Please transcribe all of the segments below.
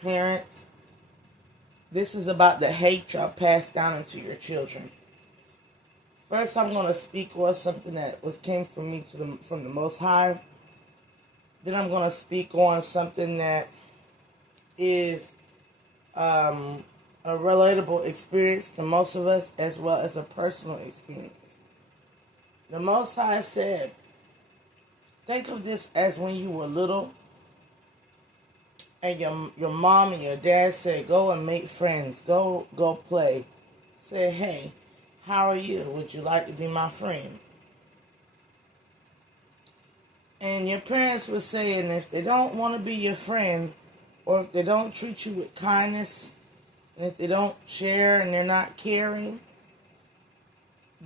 parents, this is about the hate y'all pass down into your children. First, I'm going to speak on something that came from me from the Most High. Then I'm going to speak on something that is a relatable experience to most of us, as well as a personal experience. The Most High said, think of this as when you were little and your mom and your dad said, go and make friends, go play. Say, hey, how are you? Would you like to be my friend? And your parents were saying if they don't want to be your friend, or if they don't treat you with kindness, and if they don't share and they're not caring,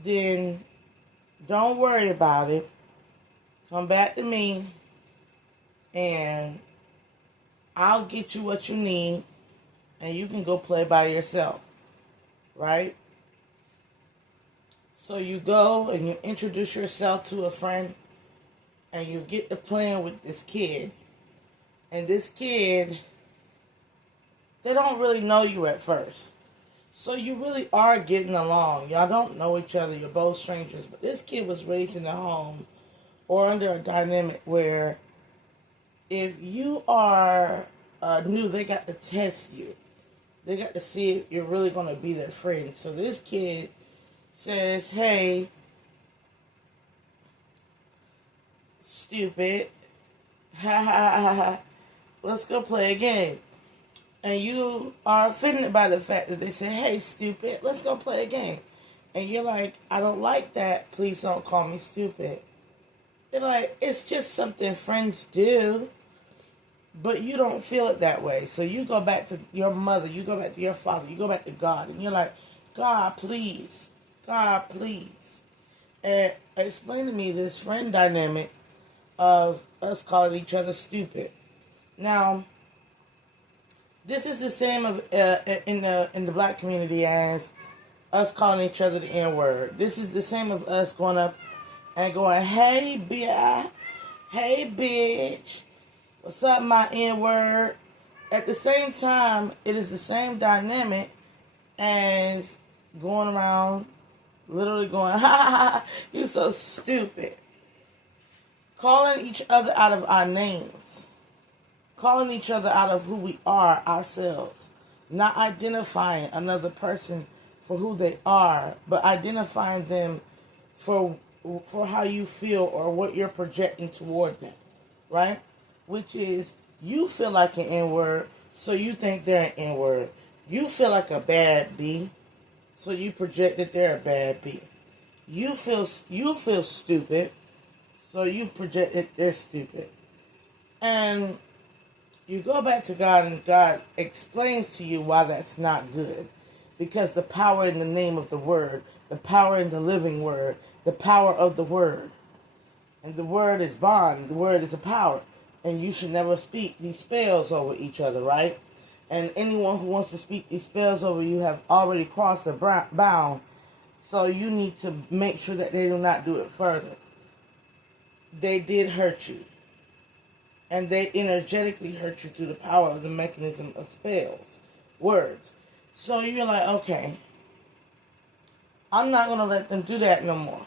then don't worry about it. Come back to me and I'll get you what you need and you can go play by yourself. Right? So you go and you introduce yourself to a friend and you get to playing with this kid. And this kid, they don't really know you at first. So you really are getting along. Y'all don't know each other. You're both strangers. But this kid was raised in a home or under a dynamic where if you are new, they got to test you. They got to see if you're really going to be their friend. So this kid says, hey, stupid, ha ha ha ha, let's go play a game. And you are offended by the fact that they say, hey, stupid, let's go play a game. And you're like, I don't like that. Please don't call me stupid. They're like, it's just something friends do. But you don't feel it that way. So you go back to your mother. You go back to your father. You go back to God. And you're like, God, please. God, please. And explain to me this friend dynamic of us calling each other stupid. Now, this is the same in the black community as us calling each other the N-word. This is the same of us going up and going, hey, bitch, hey, bitch, what's up, my N-word? At the same time, it is the same dynamic as going around, literally going, ha, ha, ha, you so stupid. Calling each other out of our names. Calling each other out of who we are ourselves. Not identifying another person for who they are, but identifying them for how you feel or what you're projecting toward them, right? Which is, you feel like an N-word, so you think they're an N-word. You feel like a bad B, so you project that they're a bad B. You feel stupid, so you project that they're stupid. And you go back to God and God explains to you why that's not good. Because the power in the name of the word, the power in the living word, the power of the word. And the word is bond, the word is a power. And you should never speak these spells over each other, right? And anyone who wants to speak these spells over you have already crossed the bound. So you need to make sure that they do not do it further. They did hurt you. And they energetically hurt you through the power of the mechanism of spells, words. So you're like, okay, I'm not going to let them do that no more.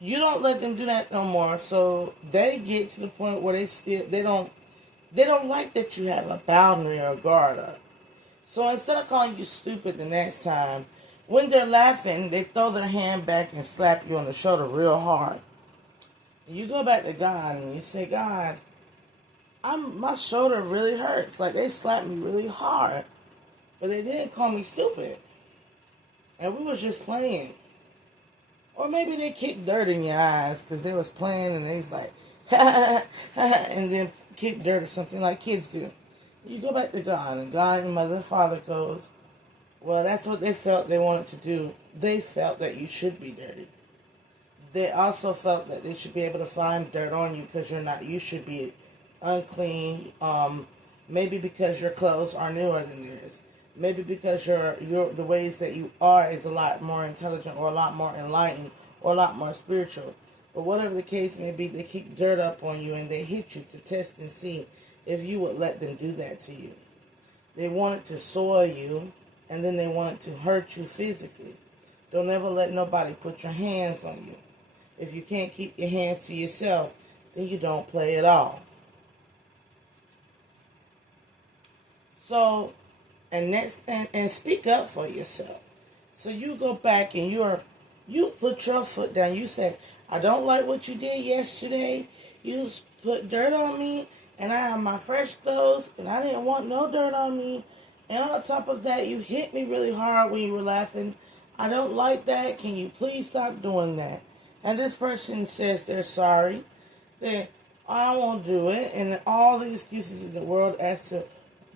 You don't let them do that no more, so they get to the point where they don't like that you have a boundary or a guard up. So instead of calling you stupid the next time, when they're laughing, they throw their hand back and slap you on the shoulder real hard. You go back to God and you say, God, my shoulder really hurts. Like, they slapped me really hard. But they didn't call me stupid. And we was just playing. Or maybe they kicked dirt in your eyes because they was playing and they was like, ha, ha, ha, and then kick dirt or something like kids do. You go back to God, and God and Mother and Father goes, well, that's what they felt they wanted to do. They felt that you should be dirty. They also felt that they should be able to find dirt on you because you're not. You should be unclean. Maybe because your clothes are newer than theirs. Maybe because the ways that you are is a lot more intelligent or a lot more enlightened or a lot more spiritual. But whatever the case may be, they kick dirt up on you and they hit you to test and see if you would let them do that to you. They want it to soil you, and then they want it to hurt you physically. Don't ever let nobody put your hands on you. If you can't keep your hands to yourself, then you don't play at all. So, and speak up for yourself. So you go back and you put your foot down. You say, I don't like what you did yesterday. You put dirt on me, and I have my fresh clothes, and I didn't want no dirt on me. And on top of that, you hit me really hard when you were laughing. I don't like that. Can you please stop doing that? And this person says they're sorry. I won't do it. And all the excuses in the world as to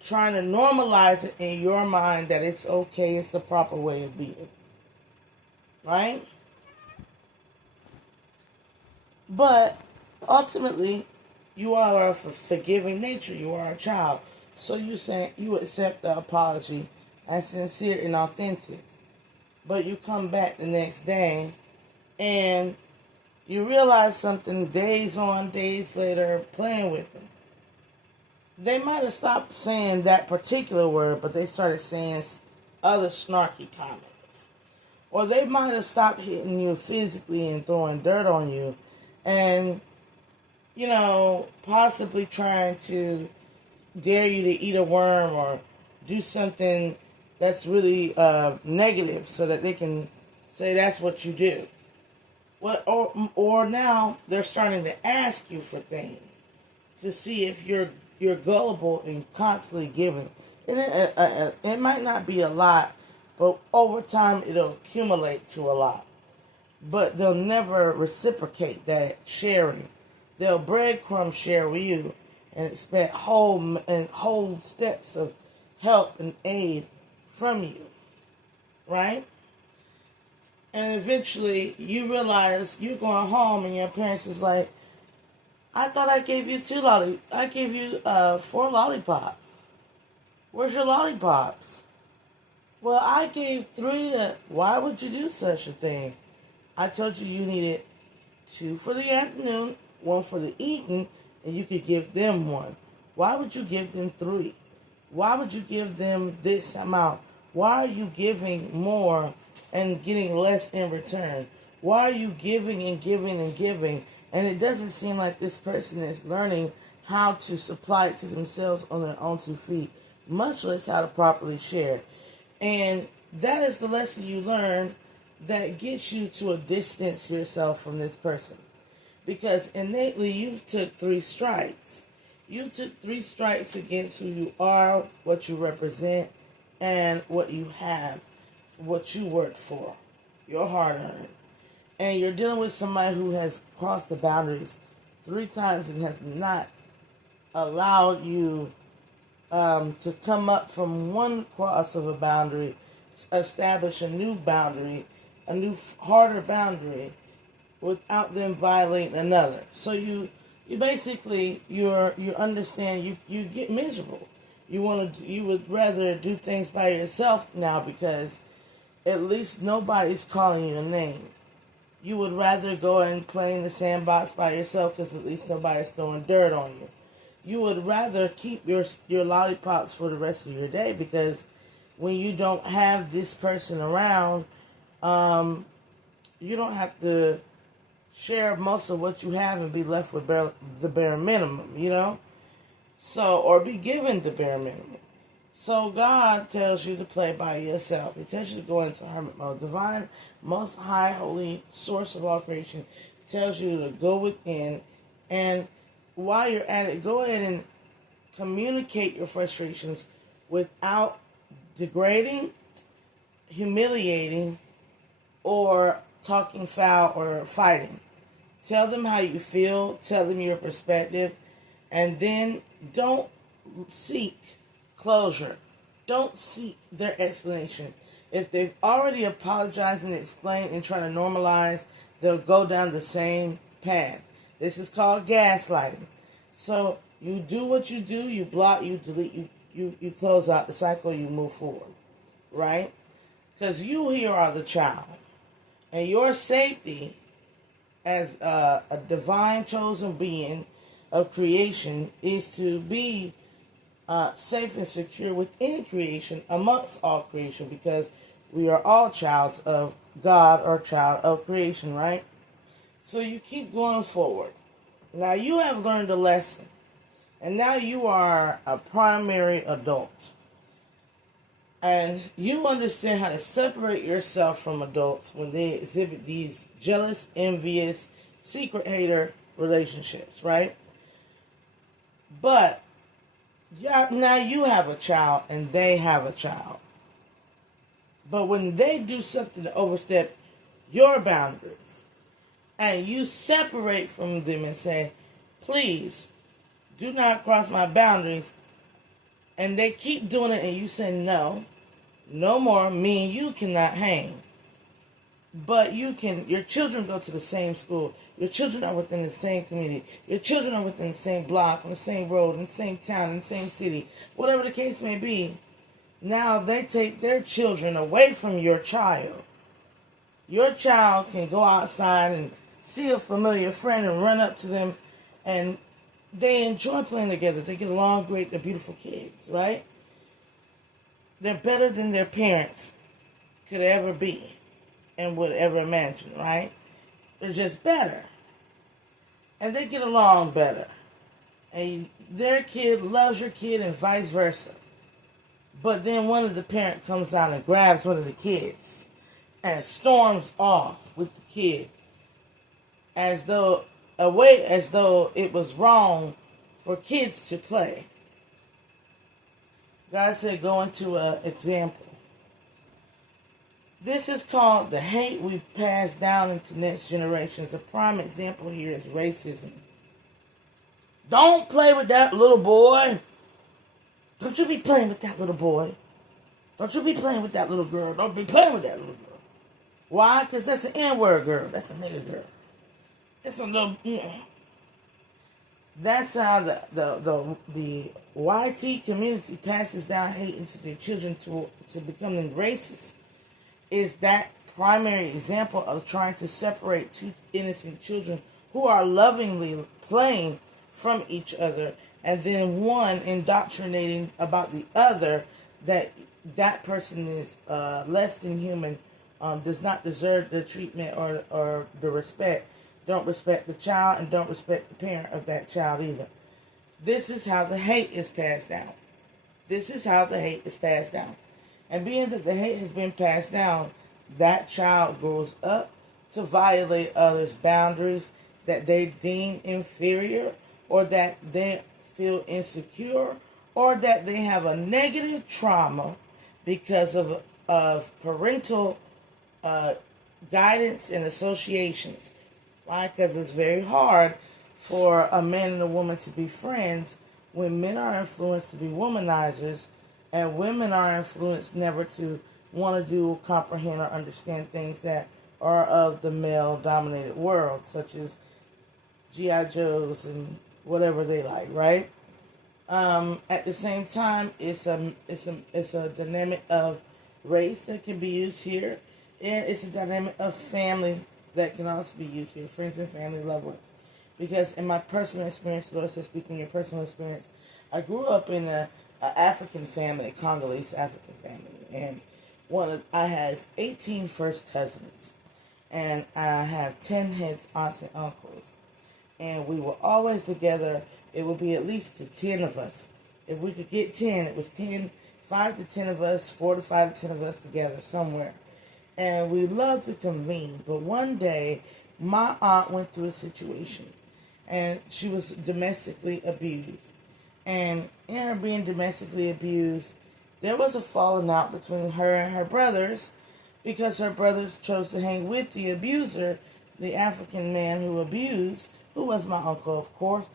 trying to normalize it in your mind that it's okay, it's the proper way of being. Right? But ultimately, you are a forgiving nature. You are a child. So you accept the apology as sincere and authentic. But you come back the next day and you realize something days on, days later, playing with them. They might have stopped saying that particular word, but they started saying other snarky comments. Or they might have stopped hitting you physically and throwing dirt on you and, possibly trying to dare you to eat a worm or do something that's really negative so that they can say that's what you do. Or now they're starting to ask you for things to see if you're gullible and constantly giving. It might not be a lot, but over time it'll accumulate to a lot. But they'll never reciprocate that sharing. They'll breadcrumb share with you and expect whole steps of help and aid from you, right? And eventually you realize you're going home and your parents is like, I thought I gave you I gave you 4 lollipops. Where's your lollipops? Well, I gave 3 why would you do such a thing? I told you you needed 2 for the afternoon, 1 for the evening, and you could give them 1. Why would you give them 3? Why would you give them this amount? Why are you giving more and getting less in return? Why are you giving and giving and giving? And it doesn't seem like this person is learning how to supply it to themselves on their own 2 feet, much less how to properly share. And that is the lesson you learn that gets you to a distance yourself from this person. Because innately you've took 3 strikes. You took 3 strikes against who you are, what you represent, and what you have, what you worked for, your hard-earned. And you're dealing with somebody who has crossed the boundaries 3 times and has not allowed you to come up from one cross of a boundary, establish a new boundary, a new harder boundary, without them violating another. So you basically you understand you get miserable. You would rather do things by yourself now because at least nobody's calling you a name. You would rather go and play in the sandbox by yourself because at least nobody's throwing dirt on you. You would rather keep your lollipops for the rest of your day because when you don't have this person around, you don't have to share most of what you have and be left with the bare minimum, So, or be given the bare minimum. So God tells you to play by yourself. He tells you to go into hermit mode. Divine, most high, holy source of all creation tells you to go within. And while you're at it, go ahead and communicate your frustrations without degrading, humiliating, or talking foul or fighting. Tell them how you feel. Tell them your perspective. And then don't seek closure. Don't seek their explanation. If they've already apologized and explained and trying to normalize, they'll go down the same path. This is called gaslighting. So you do what you do, you block, you delete, you close out the cycle, you move forward. Right? Because you here are the child. And your safety as a divine chosen being of creation is to be safe and secure within creation, amongst all creation, because we are all childs of God or child of creation, right? So you keep going forward. Now you have learned a lesson, and now you are a primary adult. And you understand how to separate yourself from adults when they exhibit these jealous, envious, secret hater relationships, right? But yeah, now you have a child and they have a child. But when they do something to overstep your boundaries and you separate from them and say, please, do not cross my boundaries, and they keep doing it and you say no, no more, me and you cannot hang. But you can, your children go to the same school. Your children are within the same community. Your children are within the same block, on the same road, in the same town, in the same city. Whatever the case may be, now they take their children away from your child. Your child can go outside and see a familiar friend and run up to them, and they enjoy playing together. They get along great. They're beautiful kids, right? They're better than their parents could ever be and would ever imagine, right? They're just better. And they get along better. And their kid loves your kid and vice versa. But then one of the parents comes out and grabs one of the kids and storms off with the kid as though it was wrong for kids to play. God said, go into an example. This is called the hate we pass down into next generations. A prime example here is racism. Don't play with that little boy. Don't you be playing with that little boy. Don't you be playing with that little girl. Don't be playing with that little girl. Why? Because that's an N-word girl. That's a nigger girl. That's a little... That's how the YT community passes down hate into their children to becoming racist. Is that primary example of trying to separate two innocent children who are lovingly playing from each other, and then one indoctrinating about the other that person is less than human, does not deserve the treatment or the respect. Don't respect the child and don't respect the parent of that child either. This is how the hate is passed down. This is how the hate is passed down. And being that the hate has been passed down, that child grows up to violate others' boundaries that they deem inferior, or that they feel insecure, or that they have a negative trauma because of parental guidance and associations. Why? Because it's very hard for a man and a woman to be friends when men are influenced to be womanizers and women are influenced never to want to do, comprehend, or understand things that are of the male-dominated world, such as G.I. Joes and whatever they like, right? At the same time, it's a dynamic of race that can be used here, and it's a dynamic of family that can also be used here, friends and family, loved ones. Because in my personal experience, Lord says, speaking your personal experience, I grew up in an African family, a Congolese African family, and I have 18 first cousins, and I have 10 heads, aunts, and uncles, and we were always together. It would be at least to 10 of us. If we could get 10, it was 5 to 10 of us, 4 to 5 to 10 of us together somewhere. And we loved to convene. But one day, my aunt went through a situation, and she was domestically abused. And in her being domestically abused, there was a falling out between her and her brothers, because her brothers chose to hang with the abuser, the African man who abused, who was my uncle, of course.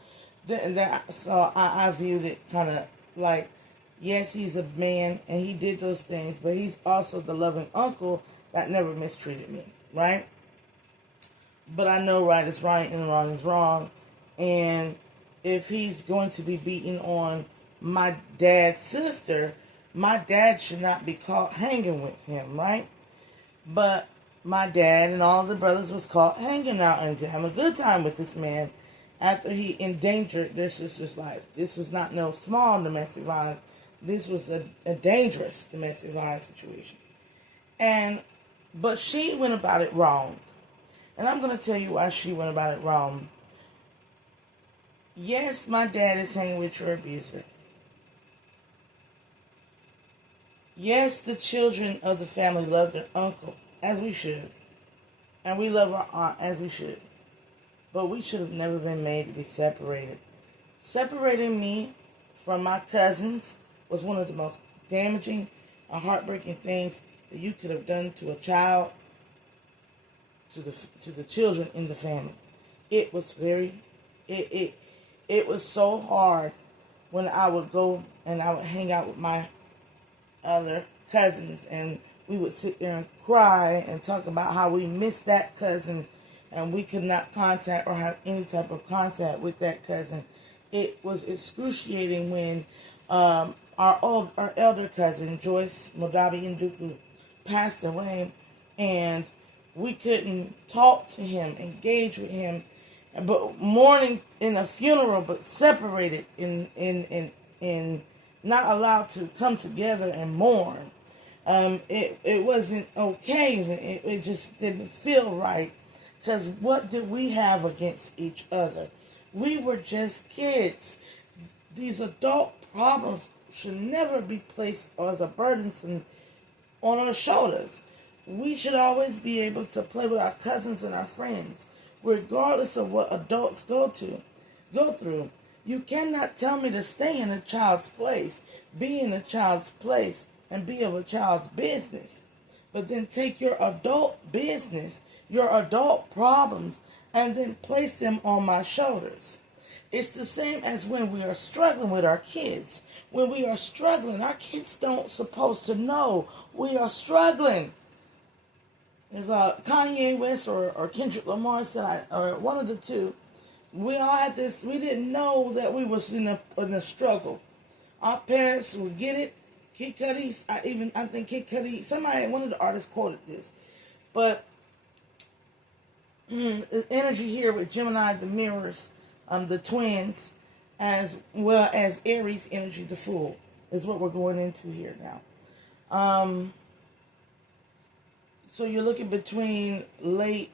So I viewed it kind of like, yes, he's a man, and he did those things, but he's also the loving uncle that never mistreated me, right? But I know right is right and wrong is wrong. And if he's going to be beating on my dad's sister, my dad should not be caught hanging with him, right? But my dad and all the brothers was caught hanging out and having a good time with this man. after he endangered their sister's life. This was not no small domestic violence. This was a dangerous domestic violence situation. But she went about it wrong. And I'm going to tell you why she went about it wrong. Yes, my dad is hanging with your abuser. Yes, the children of the family love their uncle, as we should. And we love our aunt, as we should. But we should have never been made to be separated. Separating me from my cousins was one of the most damaging and heartbreaking things that you could have done to a child, to the children in the family. It was it was so hard when I would go and I would hang out with my other cousins, and we would sit there and cry and talk about how we missed that cousin and we could not contact or have any type of contact with that cousin. It was excruciating when our elder cousin, Joyce Modabi Nduku, passed away, and we couldn't talk to him, engage with him, but mourning in a funeral, but separated in not allowed to come together and mourn. It wasn't okay. It just didn't feel right. Because what did we have against each other? We were just kids. These adult problems should never be placed as a burdensome on our shoulders. We should always be able to play with our cousins and our friends, regardless of what adults go through. You cannot tell me to stay in a child's place, be in a child's place, and be of a child's business. But then take your adult business, your adult problems, and then place them on my shoulders. It's the same as when we are struggling with our kids. When we are struggling, our kids don't supposed to know we are struggling. There's Kanye West or Kendrick Lamar said, or one of the two. We all had this. We didn't know that we was in a struggle. Our parents would get it. Kid Cudi, I think Kid Cudi, one of the artists quoted this. But the energy here with Gemini, the mirrors, the twins, as well as Aries energy, the Fool, is what we're going into here now. So you're looking between late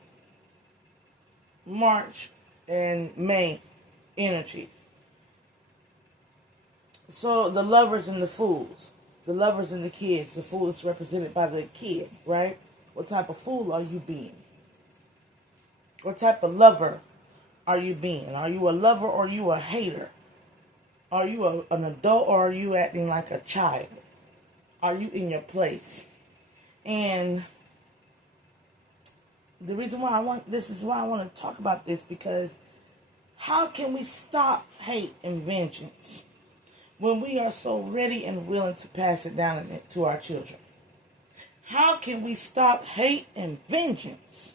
March and May energies. So the lovers and the fools. The lovers and the kids. The fool is represented by the kids, right? What type of fool are you being? What type of lover are you being? Are you a lover or are you a hater? Are you an adult or are you acting like a child? Are you in your place? And the reason why I want to talk about this, because how can we stop hate and vengeance when we are so ready and willing to pass it down to our children? How can we stop hate and vengeance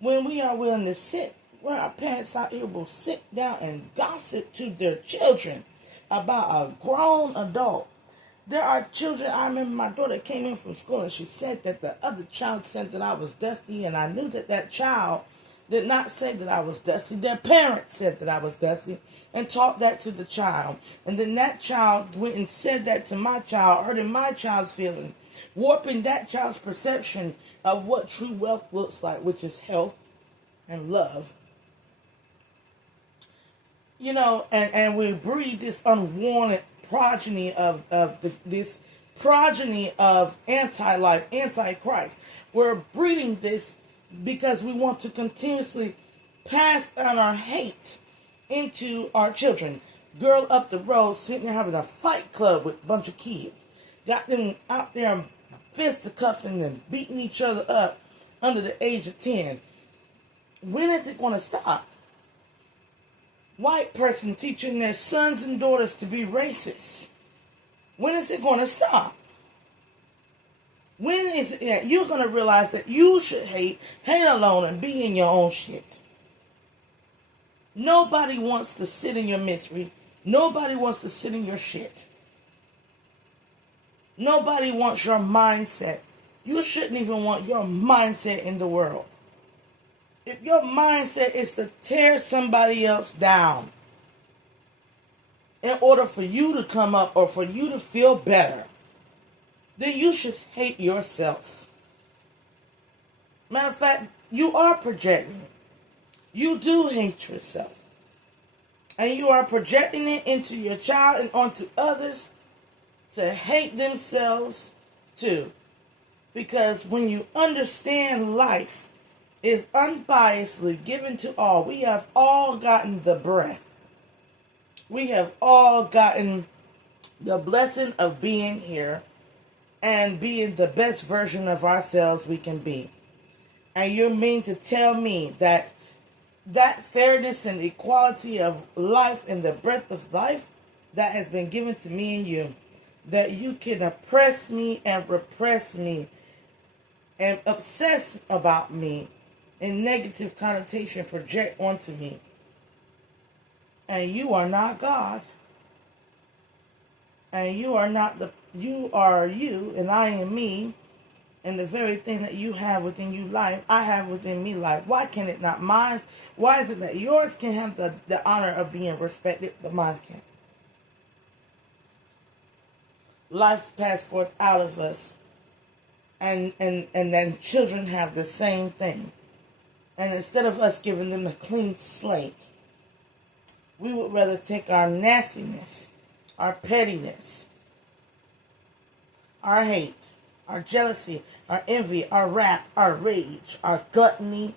when we are willing to sit where our parents out here will sit down and gossip to their children about a grown adult? There are children. I remember my daughter came in from school and she said that the other child said that I was dusty, and I knew that child did not say that I was dusty. Their parents said that I was dusty and taught that to the child. And then that child went and said that to my child, hurting my child's feelings, warping that child's perception of what true wealth looks like, which is health and love. You know, and we breed this unwanted progeny this progeny of anti-life, anti-Christ. We're breeding this because we want to continuously pass down our hate into our children. Girl up the road sitting there having a fight club with a bunch of kids. Got them out there fisticuffing and beating each other up under the age of 10. When is it going to stop? White person teaching their sons and daughters to be racist. When is it going to stop? When is it that you're going to realize that you should hate alone, and be in your own shit? Nobody wants to sit in your misery. Nobody wants to sit in your shit. Nobody wants your mindset. You shouldn't even want your mindset in the world. If your mindset is to tear somebody else down in order for you to come up or for you to feel better, then you should hate yourself. Matter of fact, you are projecting. You do hate yourself. And you are projecting it into your child and onto others to hate themselves too. Because when you understand life is unbiasedly given to all, we have all gotten the breath. We have all gotten the blessing of being here and being the best version of ourselves we can be. And you mean to tell me that fairness and equality of life and the breadth of life that has been given to me and you, that you can oppress me and repress me and obsess about me and negative connotation project onto me, and you are not God, and you are not you are you, and I am me, and the very thing that you have within you life, I have within me life. Why can it not mine? Why is it that yours can have the honor of being respected, but mine can't? Life passed forth out of us, and then children have the same thing. And instead of us giving them a clean slate, we would rather take our nastiness, our pettiness, our hate, our jealousy, our envy, our wrath, our rage, our gluttony,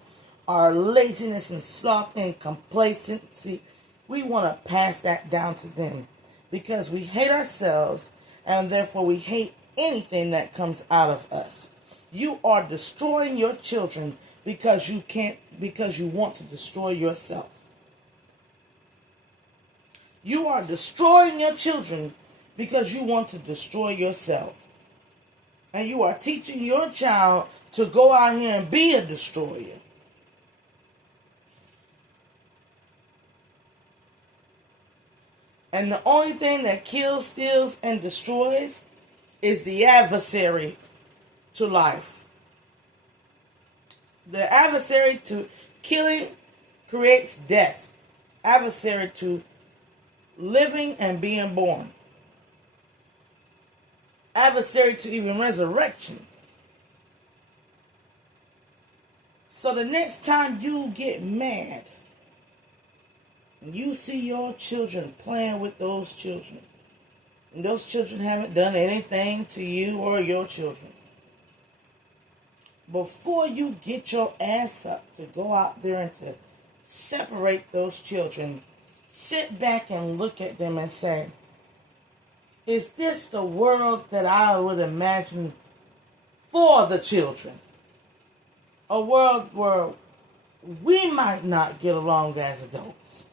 our laziness and sloth and complacency. We want to pass that down to them because we hate ourselves and therefore we hate anything that comes out of us. You are destroying your children because you want to destroy yourself. You are destroying your children because you want to destroy yourself. And you are teaching your child to go out here and be a destroyer. And the only thing that kills, steals, and destroys is the adversary to life. The adversary to killing creates death. Adversary to living and being born. Adversary to even resurrection. So the next time you get mad and you see your children playing with those children, and those children haven't done anything to you or your children, before you get your ass up to go out there and to separate those children, sit back and look at them and say, is this the world that I would imagine for the children? A world where we might not get along as adults,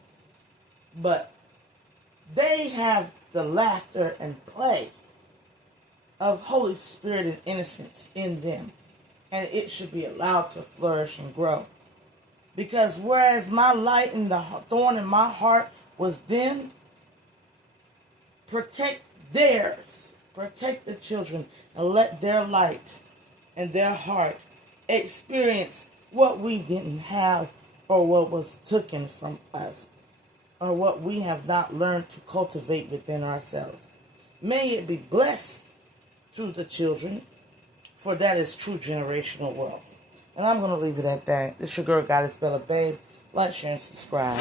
but they have the laughter and play of Holy Spirit and innocence in them. And it should be allowed to flourish and grow. Because whereas my light and the thorn in my heart was then, protect theirs. Protect the children and let their light and their heart experience what we didn't have or what was taken from us or what we have not learned to cultivate within ourselves. May it be blessed to the children, for that is true generational wealth. And I'm going to leave it at that. This your girl, Goddess Bella Babe. Like, share, and subscribe.